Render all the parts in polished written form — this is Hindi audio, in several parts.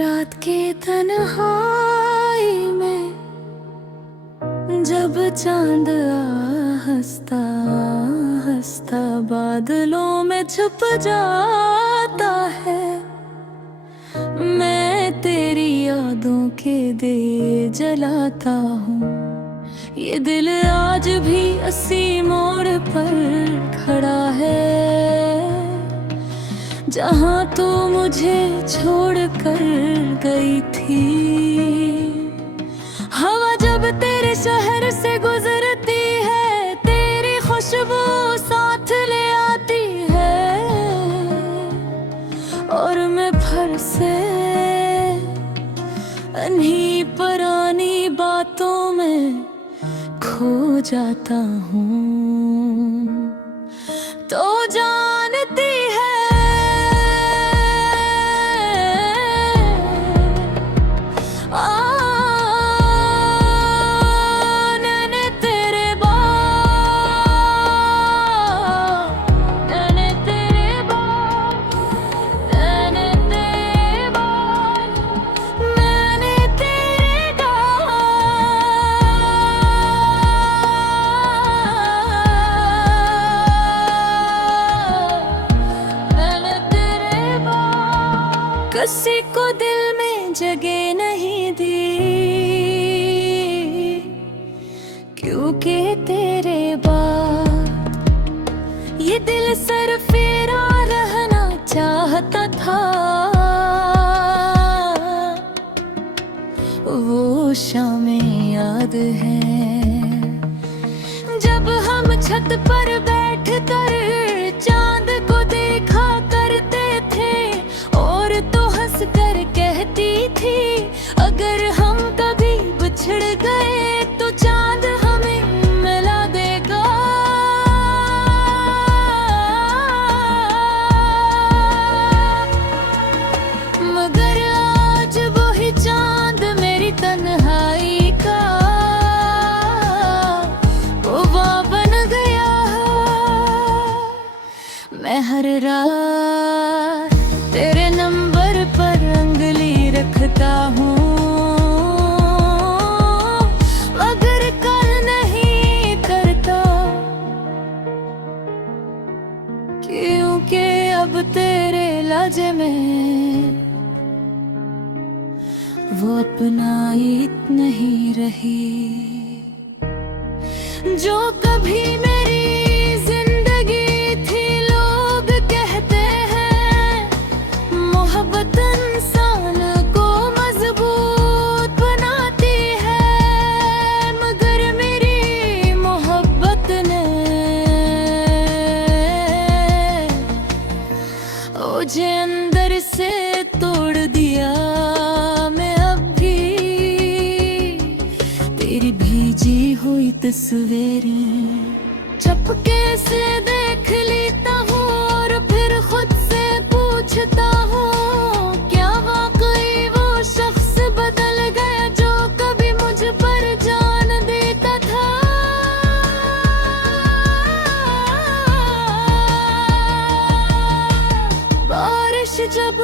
रात की तन्हाई में जब चांद हंसता हंसता बादलों में छुप जाता है, मैं तेरी यादों के दिए जलाता हूँ। ये दिल आज भी अस्सी मोड़ पर खड़ा है, जहाँ तू मुझे छोड़ कर गई थी। हवा जब तेरे शहर से गुजरती है, तेरी खुशबू साथ ले आती है, और मैं फिर से अन्ही पुरानी बातों में खो जाता हूँ। तो जानती है किसी को दिल में जगह नहीं दी, क्योंकि तेरे बाद ये दिल सरफेरा रहना चाहता था। वो शामें याद है जब हम छत पर बैठ कर चांद को देखा करते थे, और तो हंस कर कहती थी अगर हम कभी बिछड़ गए तो चांद हमें मिला देगा। मगर आज वही चांद मेरी तन्हाई का वो बन गया। मैं हर रात तेरे नंबर पर उंगली रखता हूँ, मगर कल नहीं करता, क्योंकि अब तेरे लाजे में वो अपनाई नहीं रही जो कभी मेरी जिंदगी थी। लोग कहते हैं मोहब्बत इंसान को मजबूत बनाती है, मगर मेरी मोहब्बत ने मुझे अंदर से तोड़ दिया। मैं अब भी तेरी भेजी हुई तस्वीरें चपके से देख लेता हूँ, और फिर खुद से पूछता हूँ क्या वाकई वो शख्स बदल गया जो कभी मुझ पर जान देता था। बारिश जब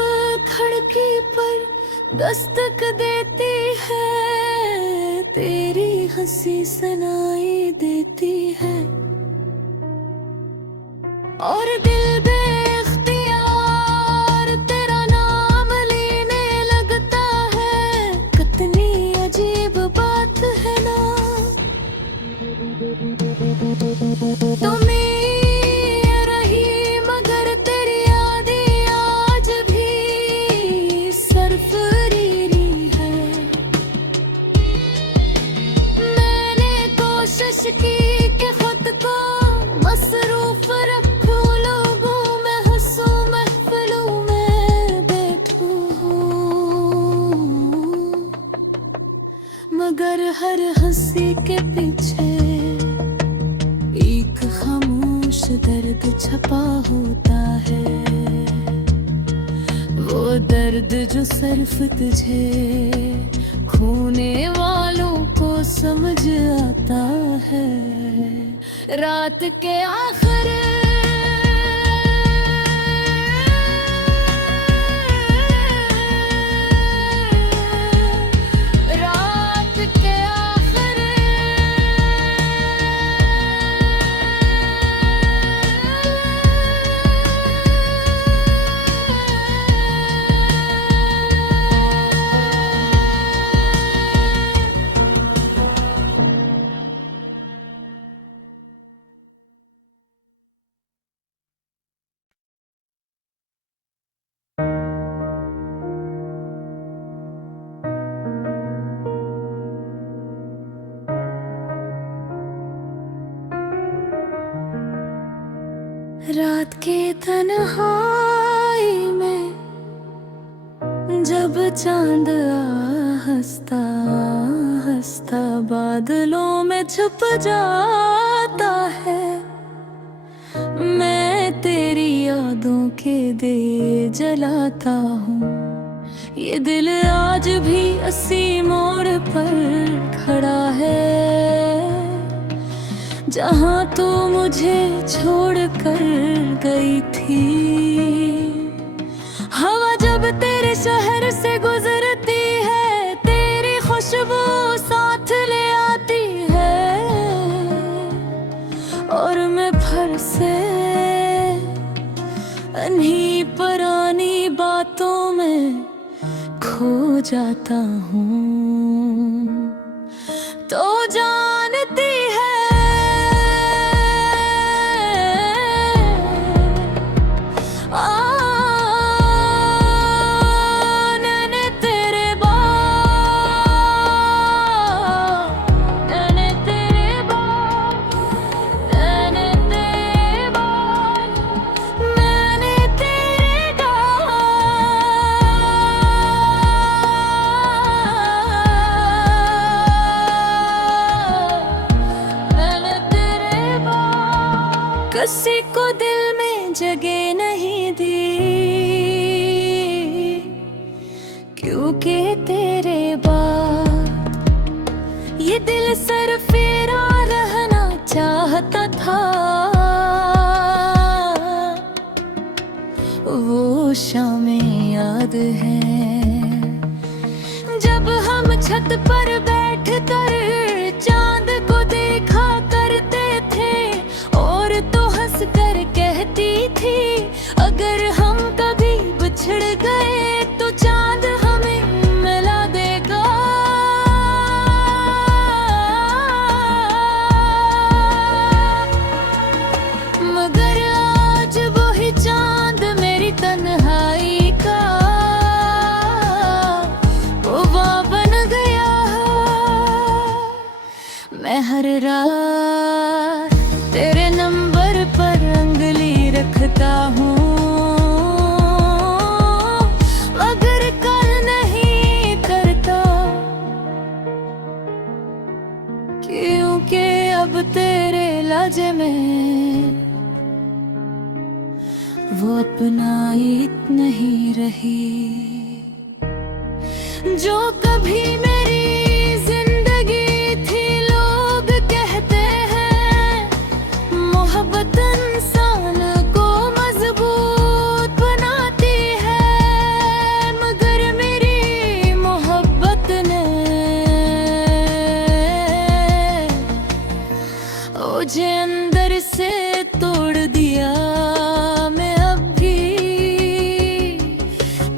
खिड़की पर दस्तक देती है, तेरी हंसी सुनाई देती है, और दिल बेख्तियार तेरा नाम लेने लगता है। कितनी अजीब बात है ना, तुम ही रही मगर तेरी यादें आज भी सरफरीरी है। मैंने कोशिश की कि खुद को मसरूफ रखूं, लोगों में हंसूं, महफिलों में बैठूं, मगर हर हंसी के पीछे एक खामोश दर्द छपा होता है। वो दर्द जो सिर्फ तुझे खोने वालों को समझ आता है। रात के आखिर रात के तन्हाई में जब चांद हंसता हंसता बादलों में छुप जाता है, मैं तेरी यादों के दिए जलाता हूँ। ये दिल आज भी अस्सी मोड़ पर खड़ा है, जहाँ तू मुझे छोड़ कर गई थी। हवा जब तेरे शहर से गुजरती है, तेरी खुशबू साथ ले आती है, और मैं फिर से अन्ही पुरानी बातों में खो जाता हूँ। तो जानती है किसी को दिल में जगह नहीं दी, क्योंकि तेरे बाद ये दिल सरफेरा रहना चाहता था। वो शामें याद है जब हम छत पर बैठ कर चांद को देखा करते थे, और तो हंस कर कहती थी अगर हम कभी बिछड़ गए तो चांद हमें मिला देगा। मगर आज वही चांद मेरी तन्हाई का बुआ बन गया। मैं हर रात तेरे नंबर पर उंगली रखता हूँ, मगर कल नहीं करता, क्योंकि अब तेरे लाजे में वो अपनाई नहीं रही जो कभी मेरी जिंदगी थी। लोग कहते हैं मोहब्बत इंसान को मजबूत बनाती है, मगर मेरी मोहब्बत ने मुझे अंदर से तोड़ दिया। मैं अब भी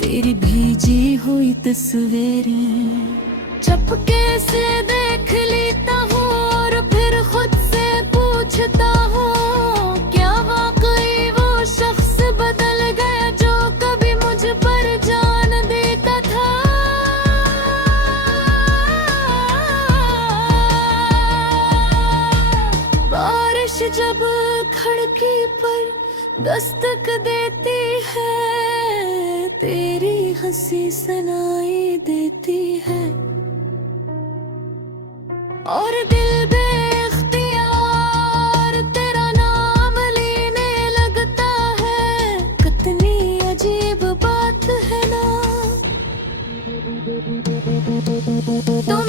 तेरी भेजी हुई तस्वीरें चपके से देख लेता हूँ, और फिर खुद से पूछता हूँ क्या वाकई वो शख्स बदल गया जो कभी मुझ पर जान देता था। बारिश जब खिड़की पर दस्तक देती है, तेरी हंसी सुनाई देती है, और दिल बेख्तियार तेरा नाम लेने लगता है। कितनी अजीब बात है ना, तुम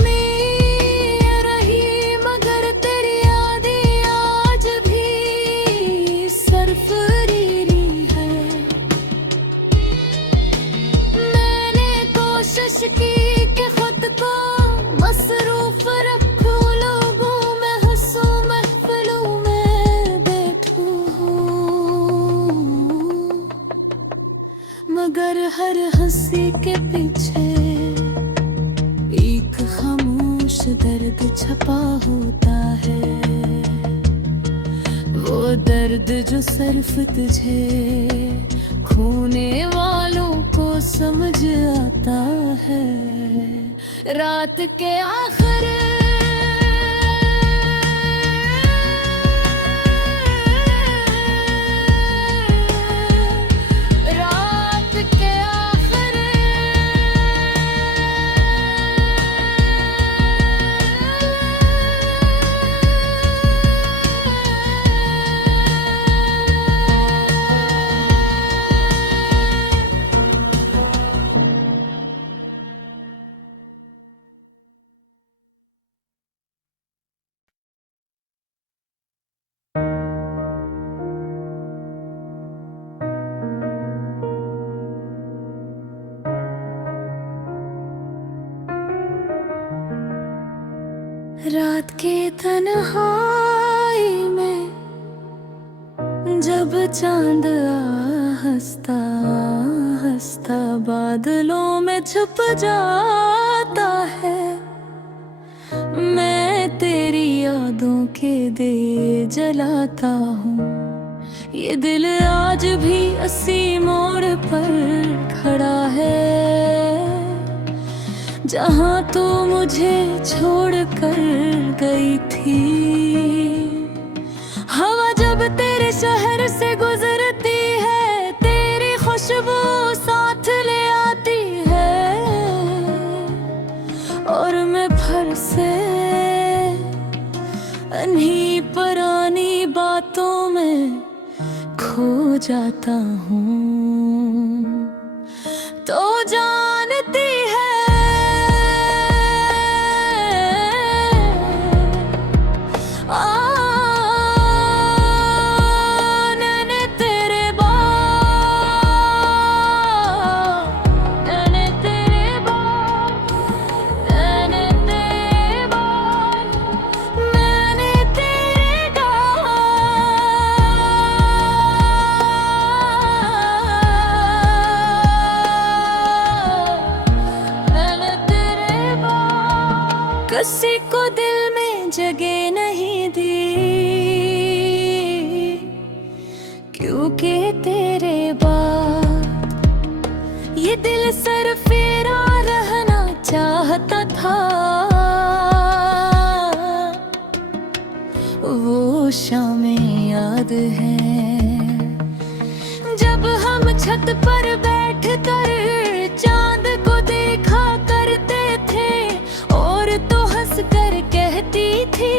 रही मगर तेरी यादें आज भी सरफरीरी है। मैंने कोशिश की कि खुद को मसरूफ रखूं, लोगों में हंसूं, महफिलों में बैठूं, मगर हर हंसी के पीछे एक खामोश दर्द छपा होता है। वो दर्द जो सिर्फ तुझे खोने वालों को समझ आता है। रात के आखिर रात के तन्हाई में जब चांद हंसता हंसता बादलों में छुप जाता है, मैं तेरी यादों के दे जलाता हूँ। ये दिल आज भी अस्सी मोड़ पर खड़ा है, जहाँ तू मुझे छोड़ कर गई थी। हवा जब तेरे शहर से गुजरती है, तेरी खुशबू साथ ले आती है, और मैं फिर से अन्हीं पुरानी बातों में खो जाता हूँ। तो जानती है किसी को दिल में जगह नहीं दी, क्योंकि तेरे बाद ये दिल सरफेरा रहना चाहता था। वो शामें याद है जब हम छत पर बैठ कर चांद को देखा करते थे, और तो हंस कर कहती थी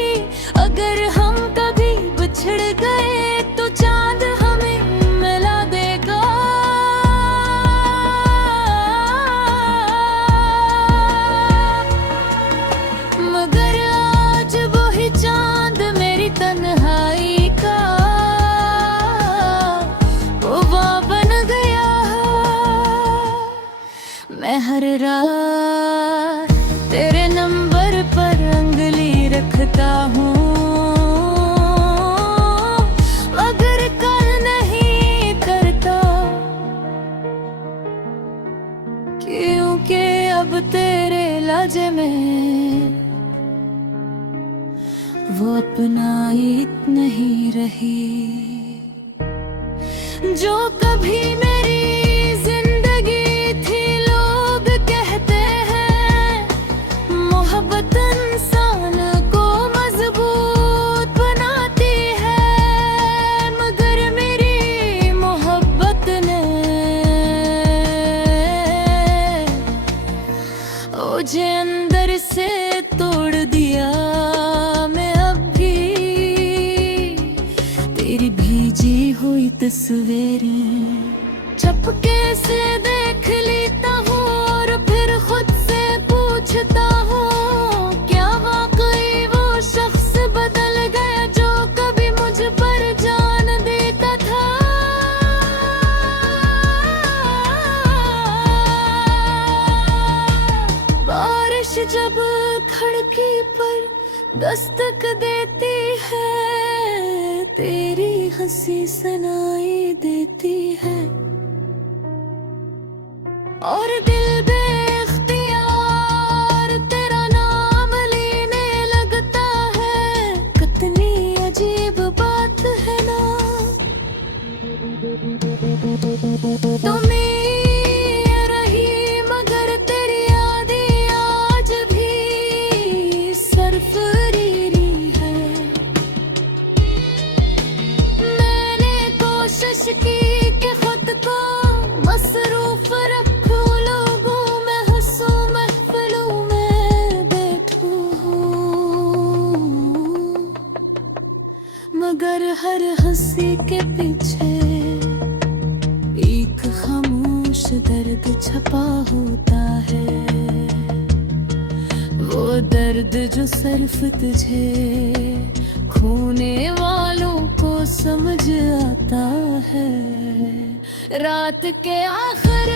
अगर हम कभी बिछड़ गए तो चांद हमें मिला देगा। मगर आज वही चांद मेरी तन्हाई का वो बन गया। मैं हर रात तेरे नंबर पर उंगली रखता हूँ, मगर कल नहीं करता, क्योंकि अब तेरे लाजे में वो अपनाइत नहीं रही जो कभी मेरी जिंदगी थी। लोग कहते हैं मोहब्बत इंसान को मजबूत बनाती है, मगर मेरी मोहब्बत ने मुझे अंदर से तोड़ दिया। मैं अब भी तेरी भीजी हुई तस्वीरें चपके से देख लेता हूँ, और फिर खुद से पूछता हूँ क्या वाकई वो शख्स बदल गया जो कभी मुझ पर जान देता था। बारिश जब खिड़की पर दस्तक देती है, तेरी हंसी सुनाई देती है, और दिल बेख्तियार तेरा नाम लेने लगता है। कितनी अजीब बात है ना, तुम रही मगर तेरी यादें आज भी सरफरीरी है। मैंने कोशिश की कि खुद को मसरूफ रखूं, लोगों में हंसूं, महफिलों में बैठूं, मगर हर हंसी के पीछे एक खामोश दर्द छपा होता है। वो दर्द जो सिर्फ तुझे खोने वालों को समझ आता है। रात के आखिर